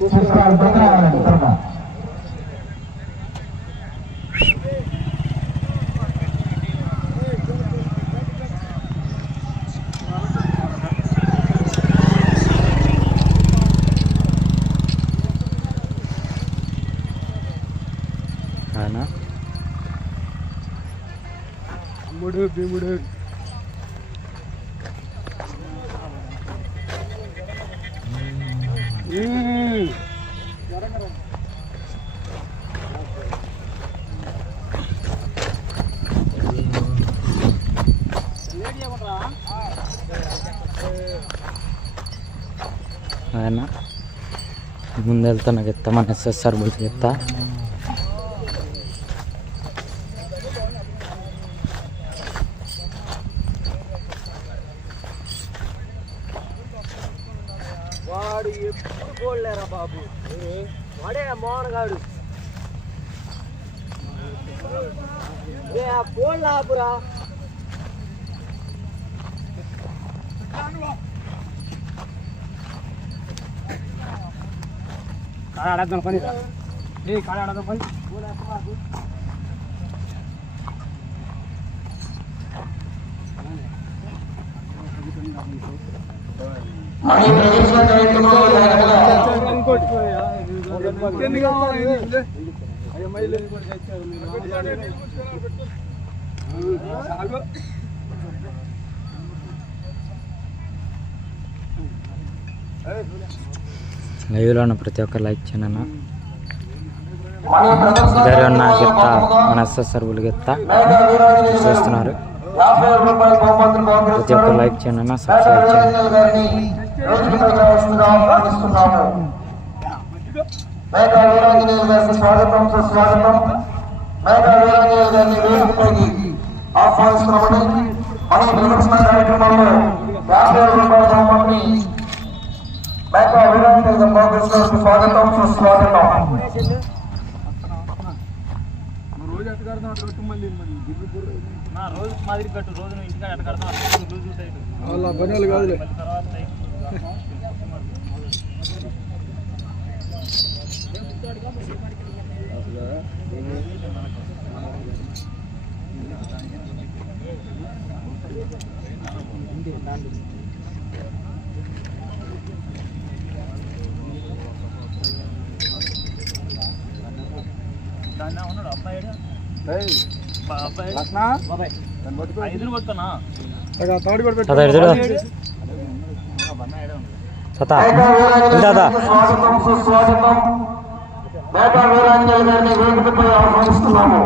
पुरस्कार बंगा ಕಾರಣ ಮುಂದೆ ತನಗೆತ್ತ ಮನಸ್ಸು ಸರ್ಬಿಡ್ತಿತ್ತ आठजना पनि ए साढे आठजना पनि। Hey, లైవ్లో ఉన్న ప్రతి ఒక్క లైక్ చేయను ఇద్దరు ఉన్న గిత్త గెత్తా మన ఎస్ఎస్ఆర్ బుల్ గెత్తా చూస్తున్నారు. ప్రతి ఒక్క లైక్ చేయను సబ్స్క్రైబ్ చేయండి. స్వాగతం సుస్వాగతం ఆహ్వానిస్తున్నామని మనం ప్రదర్శన కార్యక్రమంలో యాభై రూపాయల బహుమతిని మేఘా కాంగ్రెస్ స్వాగతం సుస్వాగతం రోజు ఎట్టు కట్టు మళ్ళీ నా రోజు మాదిరి కట్టు రోజు నువ్వు ఇంటికాడ ఎక్కడ లూజ్ ఉంటాయి కాదులే తర్వాత సుస్వాగతం మేఘా వీరాంజనేయులు గారిని వేదికపై ఆహ్వానిస్తున్నాము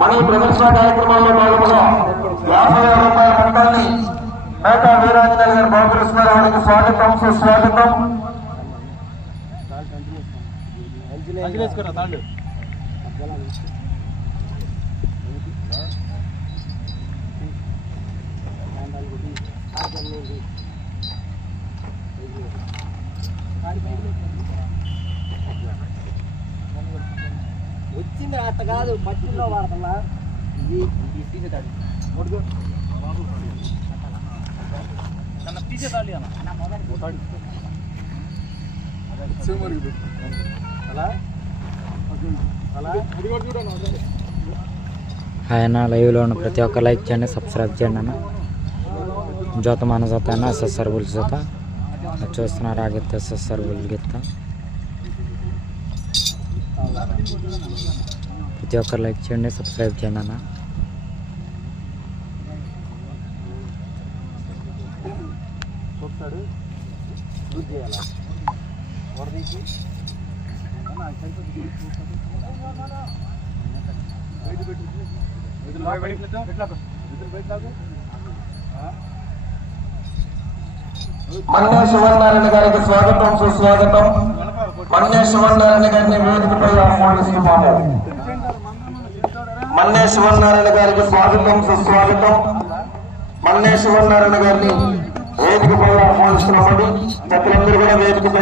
మన ఈ ప్రదర్శన కార్యక్రమంలో భాగంగా యాభై రూపాయల మొత్తాన్ని మేఘా వీరాంజనేయులు గారు బహుకరిస్తున్నారు వారికి స్వాగతం సుస్వాగతం వచ్చింది అట్ట కాదు మట్టిలో వాడతలా నన్ను తీసేదాడు తాళి అన్న అలా అలా ఆయన లైవ్లో ఉన్న ప్రతి ఒక్క లైక్ చేయండి సబ్స్క్రైబ్ చేయండి అన్న. జోత మన జోత అన్న ఎస్ఎస్ఆర్ బుల్ జోత. అది చూస్తున్నారు ఆగిత్త ఎస్ఎస్ఆర్ బుల్ గెత్త. ప్రతి ఒక్కరు లైక్ చేయండి సబ్స్క్రైబ్ చేయండి అన్న. చూస్తాడు మన్య చేయాలా శివనారాయణ గారికి స్వాగతం సుస్వాగతం. మన్య శివనారాయణ గారిని వేదికపై ఆహ్వానిస్తున్నాము. మన్నే శివనారాయణ గారికి స్వాగతం సుస్వాగతం. మన్నే శివనారాయణ గారిని వేదికపై ఆహ్వానిస్తున్నామని ప్రజలందరూ ధైర్యంగా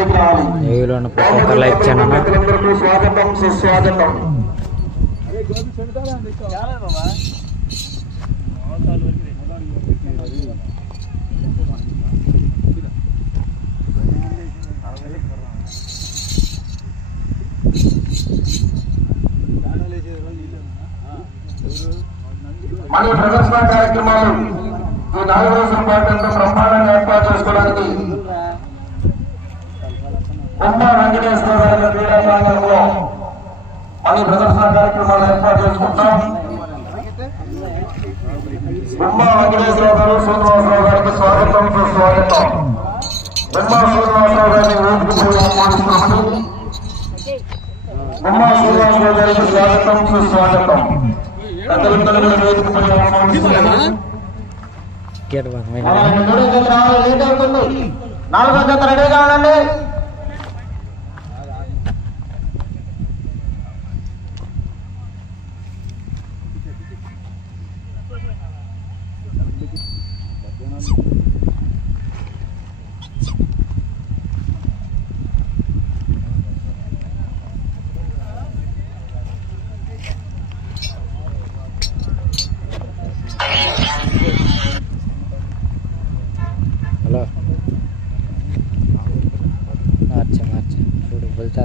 ప్రదర్శన కార్యక్రమాలు ఈ నాలుగు రోజుల పాటు ఎంతో బ్రహ్మాండంగా ఏర్పాటు చేసుకోవడానికి ఉమ్మ వెంకటేశ్వర గారి క్రీడా ప్రాంగణంలో అనే ప్రదర్శన కార్యక్రమాలు ఏర్పాటు చేసుకుంటాం ఉమ్మ వెంకటేశ్వర గారు శ్రీనివాసరావు గారికి స్వాగతం సుస్వాగతం. ఉమ్మ శ్రీనివాసరావు గారిని వేదికపై ఆహ్వానిస్తున్నాము ఉమ్మ శ్రీనివాసరావు గారికి స్వాగతం సుస్వాగతం. పెద్దలందరూ వేదికపై ఆహ్వానిస్తున్నాము నాలుగో జత రెడీగా ఉండండి.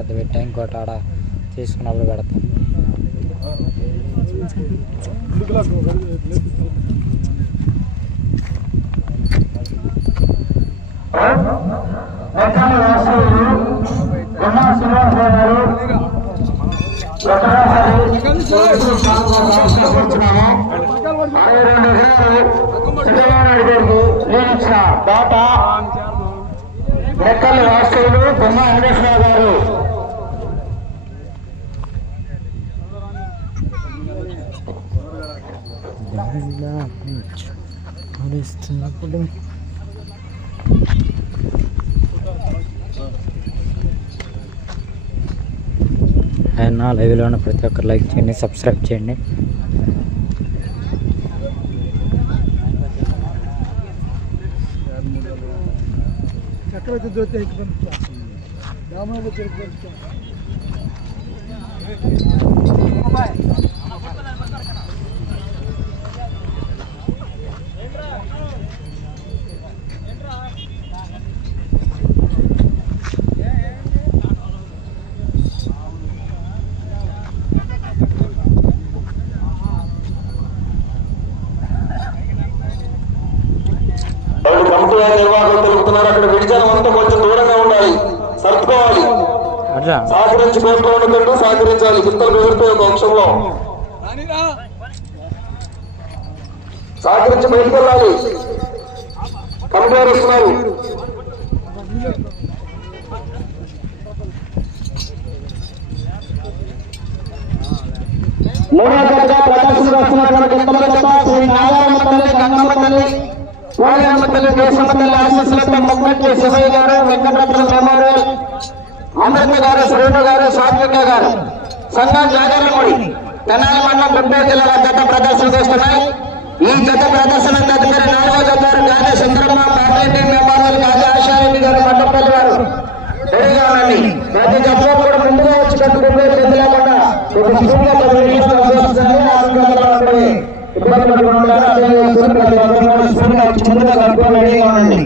పెద్ద వెళ్తే పెట్టా ఇంకోటి ఆడ తీసుకున్నప్పుడు పెడతాం. వెంకన్న వాసులు ఉమ్మ శ్రీనివాసరావు గారు వాస్తవులు బొమ్మ వెంకటేశ్వరరావు గారు ఆయన లైవ్లో ఉన్న ప్రతి ఒక్కరు లైక్ చేయండి సబ్స్క్రైబ్ చేయండి. చక్రవర్తి జ్యోతి అట్లా సహకరించి కోరుతూ ఉండకండి సహకరించాలి. గింతలు బెదిరిపోయి ఒక అంశంలో. సహకరించి బయటకు వెళ్ళాలి. కమిటీ వారు వస్తున్నారు. మూడో జతగా ప్రదర్శన వస్తున్నటువంటి గింతల జత శ్రీ నారాయణ తల్లి గంగమ్మ తల్లి కోయమ్మ తల్లి దేశమ్మ తల్లి ఆశీస్సులతో మొక్కటి శివయ్య గారు వెంకటరత్న మెమోరియల్ అమృత గారు శ్రీను గారు సాత్విక గారు సంఘం జాగరణమూడి తెనాలి మండలం గుంటూరు జిల్లాలో జత ప్రదర్శన చేస్తున్నాయి. ఈ జత ప్రదర్శన తదుపరి నాలుగో జత గాజా చంద్రమ్మ పార్లమెంటరీ మెంబర్లు గాజా ఆశారెడ్డి గారు మండపల్లి గారు రెడీగా ఉండండి. ప్రతి జట్లో కూడా ముందుగా వచ్చి కట్టుకుంటే పెద్ద లేకుండా ఒక స్కూల్లో పది నిమిషాలు చేస్తుంది నాలుగు గంటల ఇబ్బంది పడకుండా అదే స్కూల్ ప్రతి ఒక్కరు రెడీగా ఉండండి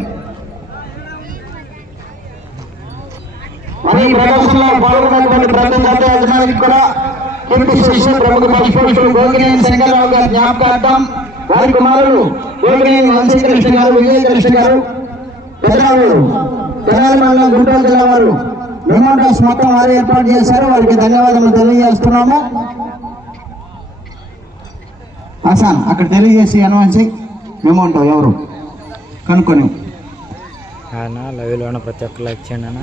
ఈ ప్రదర్శనలో పాల్గొన్నటువంటి ప్రతి జత యజమానికి కూడా కింది శిష్యులు ప్రముఖ పశుపోషులు గోగినేని శంకరరావు గారి జ్ఞాపకార్థం వారి కుమారులు గోగినేని వంశీకృష్ణ గారు విజయకృష్ణ గారు పెద్దరావు తెనాలి మండలం గుంటూరు జిల్లా వారు మెమోటర్స్ మొత్తం వారు ఏర్పాటు చేశారు. వారికి ధన్యవాదాలు తెలియజేస్తున్నాము. అసాన్ అక్కడ తెలియజేసి అనువంచి మెమోంటో ఎవరు? కనుక్కొని. లైవ్లో ఉన్న ప్రతి ఒక్కరు లైక్ చేయండి అన్న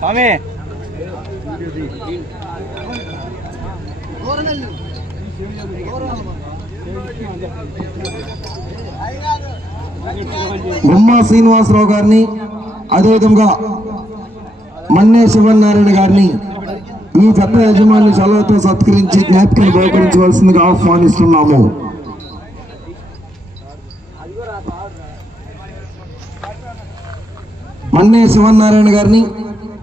சாமி. బ్రహ్మ శ్రీనివాసరావు గారిని అదేవిధంగా మన్నే శివనారాయణ గారిని ఈ జత యజమాని సెలవుతో సత్కరించి జ్ఞాపికను బహుకరించవలసిందిగా ఆహ్వానిస్తున్నాము. మన్నే శివనారాయణ గారిని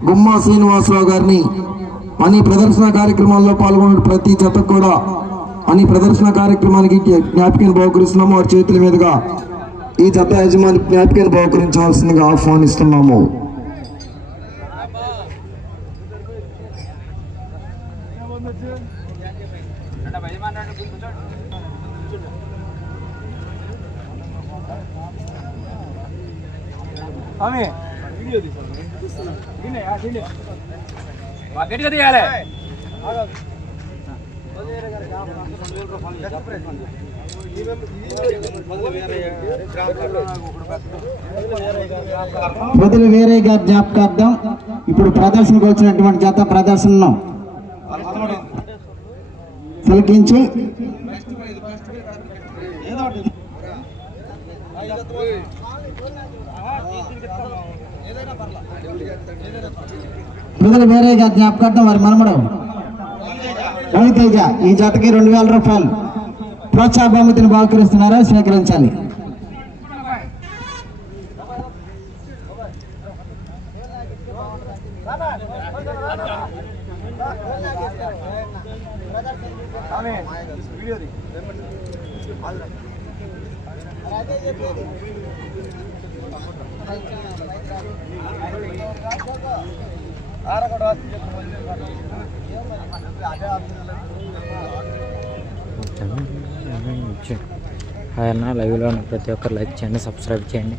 గుమ్మా శ్రీనివాసరావు గారిని మన ప్రదర్శన కార్యక్రమాల్లో పాల్గొన్న ప్రతి జత కూడా అని ప్రదర్శన కార్యక్రమానికి జ్ఞాపికను బహుకరిస్తున్నాము. వారి చేతుల మీదుగా ఈ జత యజమాని జ్ఞాపికను బహుకరించవలసిందిగా ఆహ్వానిస్తున్నాము. గట్టిగా తీయాలి. బదులు వేరేగా జ్ఞాపకార్థం ఇప్పుడు ప్రదర్శనకు వచ్చినటువంటి జత ప్రదర్శనను తిలకించి బదులు వేరేగా జ్ఞాపకార్థం వారి మనమడం రవితేజ ఈ జతకి రెండు వేల రూపాయలు ప్రోత్సాహ బహుమతిని బహుకరిస్తున్నారా స్వీకరించాలి. హాయ్ అన్న లైవ్లో ఉన్న ప్రతి ఒక్కరు లైక్ చేయండి సబ్స్క్రైబ్ చేయండి.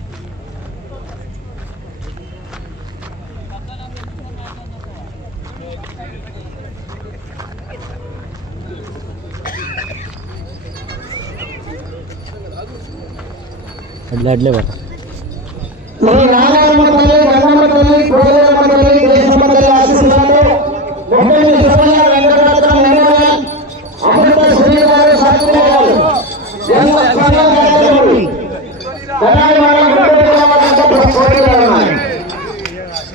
అడ్లే అడ్లే బాబా శ్రీ నారాయణ తల్లి గంగమ్మ తల్లి గోదావరమ్మ తల్లి దేశమ్మ తల్లి ఆశీస్సులతో ముప్పై సుమయ్య వెంకటరత్నం మెమోరియల్ అమృత శ్రీవారి సత్యనారాయణ జన్మ స్వర్ణ కార్యక్రమం తెలంగాణ గుంటూరు జిల్లా వద్ద పోటీలు ఉన్నాయి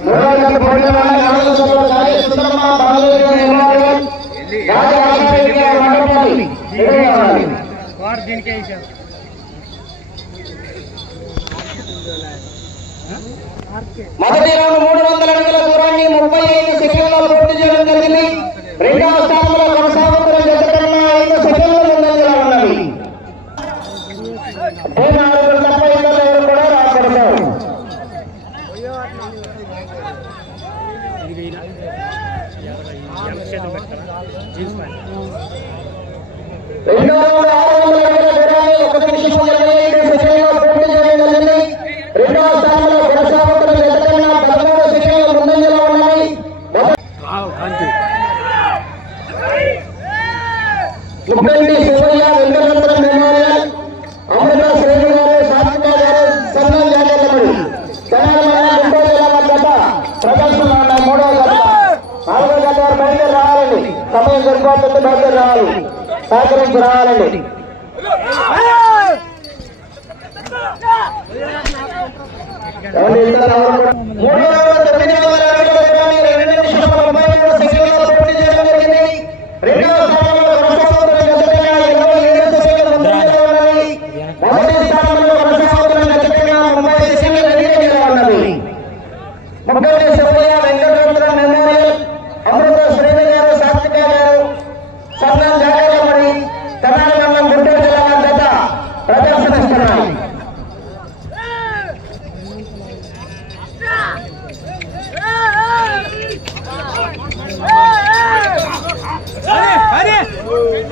మూడో జత పోటీలు ఉన్నాయి నాలుగో జతలో గాలి సుందరమ్మ బాలయ్య మెమోరియల్ గాలి ఆచార్య మండపల్లి ఇరవై ఉన్నాయి మొదటి రౌండ్ మూడు వందల అడుగుల దూరాన్ని ముప్పై ఐదు సెకండ్లలో పూర్తి చేయడం జరిగింది రెండవ స్థానంలో కొనసాగుతున్న జత కన్నా ఐదు సెకండ్ల ముందంజలో ఉన్నవి అదే నాలుగు తప్ప ఇతరులు ఎవరు కూడా రాకూడదు రెండవ రౌండ్ ఆరు వందల అడుగుల దూరాన్ని ఒక నిమిషం ఇరవై ఐదు సెకండ్లలో పూర్తి చేయడం జరిగింది రెండవ స్థానంలో కొనసాగుతున్న జత కన్నా పదమూడు సెకండ్ల ముందంజలో ఉన్నవి ముప్పండి శివయ్య వెంకటరత్న మెమోరియల్ అమృత శ్రేణి గారు సాత్విక గారు సన్నం జాగ్రత్తపడి తెలంగాణ గుంటూరు జిల్లా వద్ద ప్రదర్శన ఉన్నాయి మూడవ జత నాలుగో జత వారు బయలుదేరి రావాలండి సమయం సరిపోతుంది బయలుదేరి రావాలి సహకరించి రావాలండి ఎవరు మూడు వందల తొమ్మిది వందల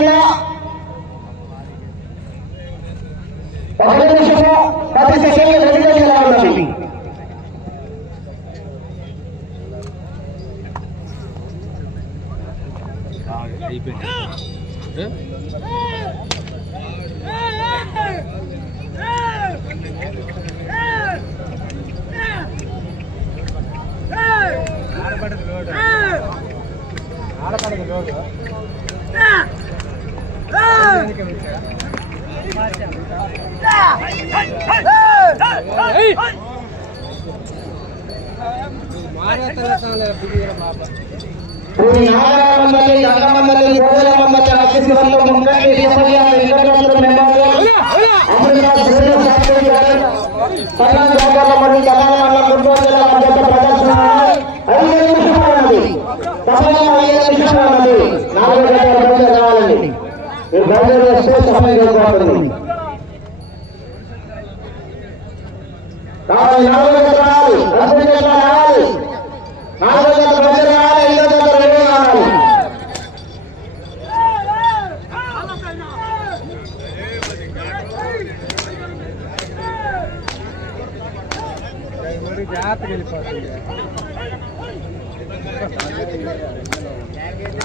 నిమిషము ఒక నిమిషము పది సెకండ్లు ಪ್ರಜೆಗಳ ಸಮಯದಲ್ಲಿ ನಾಲ್ಕು ನಾಲ್ಕು ನಾಲ್ಕು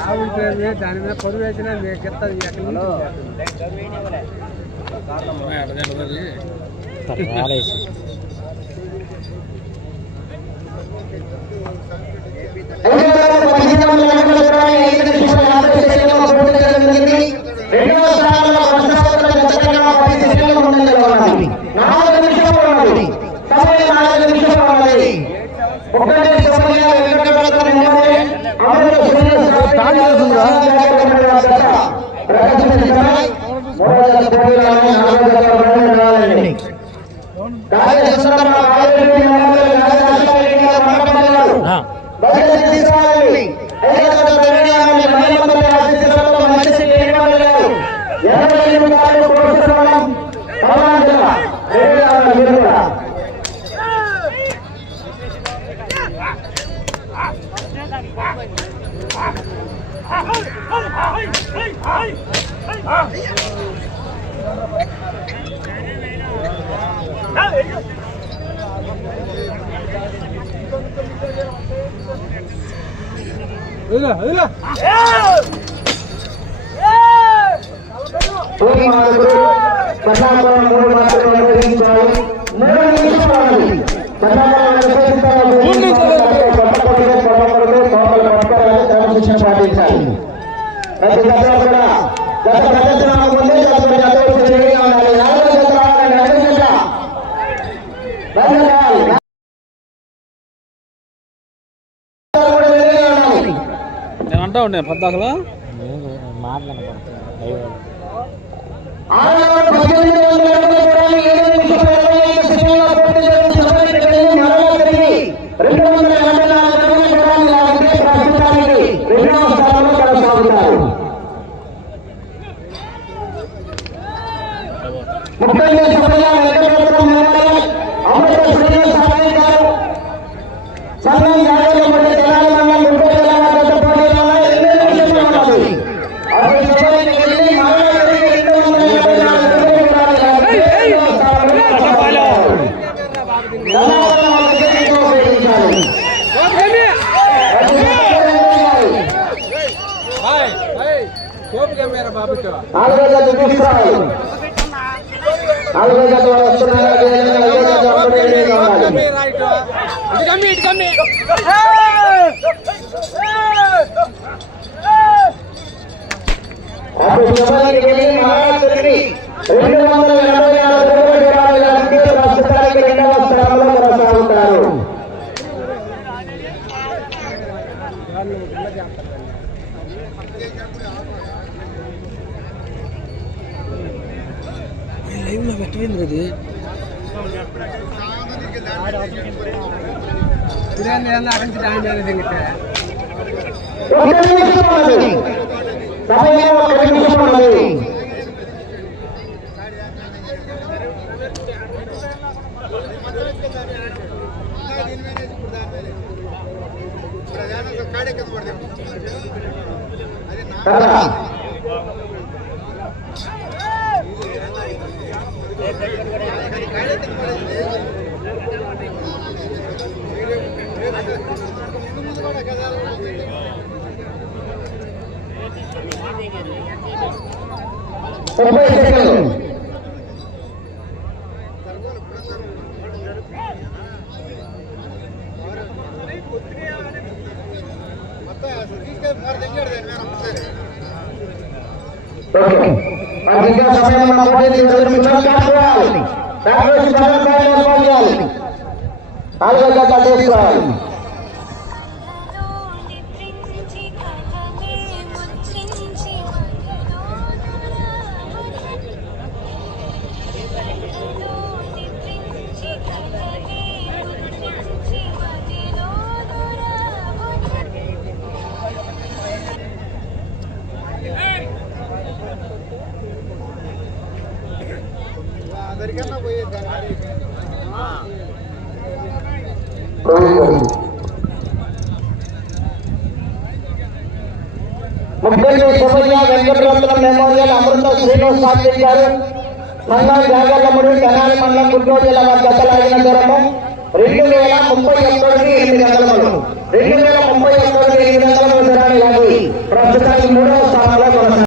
ఆవుంటే దాని మీద పొడి వేసినా మీకు ఎత్తది ఎక్కడ నుంచి Bersama menghormati Menteri Joy, Menteri Joy, bersama ఉంటా నేను పద్దాకలా ముప్పై రెండు వందల ఎనభై ఆరు కోట్ల రూపాయల అంకిత నష్టానికి రెండవ స్థానంలో కొనసాగుతారు லைவ்ல வெட்டவே இருந்தது? அடைஞ்சிட்டாங்க కదా ముప్పై సెకండ్లు. నాలుగో గంట మెమోరియల్ అమృత శ్రీనివాస్ స్థాపించారు మంగళ జాగర్లముడి తెనాలి మండలం గుంటూరు జిల్లా వారి గతలాగిన దూరము రెండు వేల ముప్పై ఒక్కటి ఎనిమిది వందల రెండు వేల ముప్పై ఒక్కటి ఎనిమిది వందల ప్రస్తుతానికి మూడవ